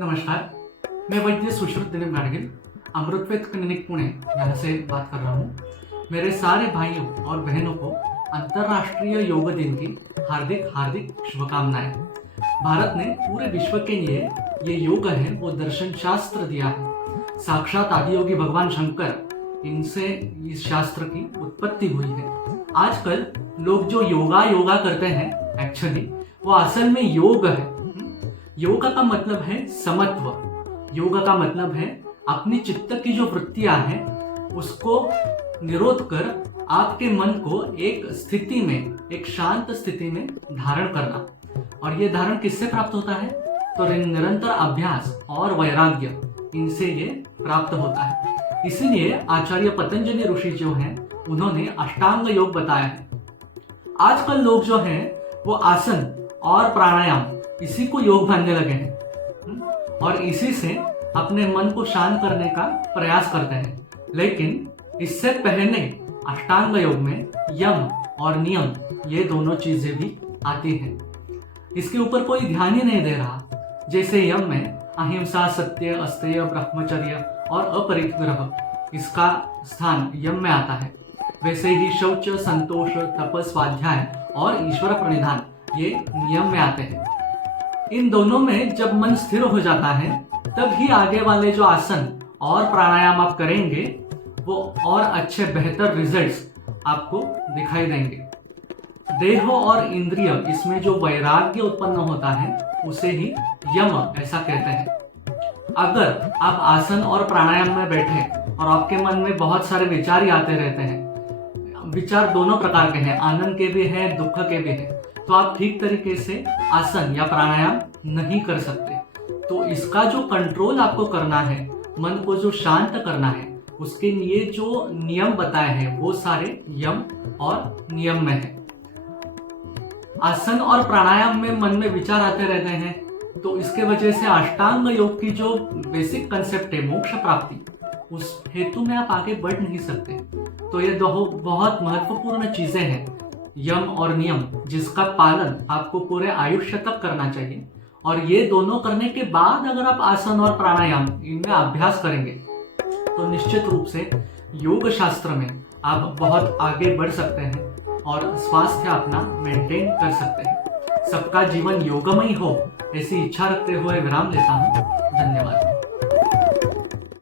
नमस्कार, मैं वैद्य सुश्रुत दिलीप गाडगिल अमृतवेद क्लिनिक पुणे यहाँ से बात कर रहा हूँ। मेरे सारे भाइयों और बहनों को अंतर्राष्ट्रीय योग दिन की हार्दिक हार्दिक शुभकामनाएं। भारत ने पूरे विश्व के लिए ये योग है वो दर्शन शास्त्र दिया है। साक्षात आदियोगी भगवान शंकर इनसे इस शास्त्र की उत्पत्ति हुई है। आजकल लोग जो योगा करते हैं एक्चुअली वो असल में योग है। योगा का मतलब है समत्व। योगा का मतलब है अपनी चित्त की जो वृत्तियां हैं उसको निरोध कर आपके मन को एक स्थिति में, एक शांत स्थिति में धारण करना। और ये धारण किससे प्राप्त होता है? तो निरंतर अभ्यास और वैराग्य, इनसे ये प्राप्त होता है। इसीलिए आचार्य पतंजलि ऋषि जो हैं उन्होंने अष्टांग योग बताया है। आजकल लोग जो हैं वो आसन और प्राणायाम इसी को योग मानने लगे हैं और इसी से अपने मन को शांत करने का प्रयास करते हैं। लेकिन इससे पहले अष्टांग योग में यम और नियम ये दोनों चीजें भी आती हैं। इसके ऊपर कोई ध्यान ही नहीं दे रहा। जैसे यम में अहिंसा, सत्य, अस्तेय, ब्रह्मचर्य और अपरिग्रह इसका स्थान यम में आता है, वैसे ही शौच, संतोष, तपस, स्वाध्याय और ईश्वर प्रणिधान ये नियम में आते हैं। इन दोनों में जब मन स्थिर हो जाता है तब ही आगे वाले जो आसन और प्राणायाम आप करेंगे वो और अच्छे बेहतर रिजल्ट्स आपको दिखाई देंगे। देह और इंद्रिय इसमें जो वैराग्य उत्पन्न होता है उसे ही यम ऐसा कहते हैं। अगर आप आसन और प्राणायाम में बैठे और आपके मन में बहुत सारे विचार ही आते रहते हैं, विचार दोनों प्रकार के हैं, आनंद के भी हैं, दुख के भी हैं, तो आप ठीक तरीके से आसन या प्राणायाम नहीं कर सकते। तो इसका जो कंट्रोल आपको करना है, मन को जो शांत करना है, उसके लिए जो नियम बताए हैं वो सारे यम और नियम में है। आसन और प्राणायाम में मन में विचार आते रहते हैं, तो इसके वजह से अष्टांग योग की जो बेसिक कंसेप्ट है मोक्ष प्राप्ति, उस हेतु में आप आगे बढ़ नहीं सकते। तो ये दो बहुत महत्वपूर्ण चीजें हैं, यम और नियम, जिसका पालन आपको पूरे आयुष्य तक करना चाहिए। और ये दोनों करने के बाद अगर आप आसन और प्राणायाम इनमें अभ्यास करेंगे तो निश्चित रूप से योग शास्त्र में आप बहुत आगे बढ़ सकते हैं और स्वास्थ्य अपना मेंटेन कर सकते हैं। सबका जीवन योगमय हो ऐसी इच्छा रखते हुए विराम लेता हूँ। धन्यवाद।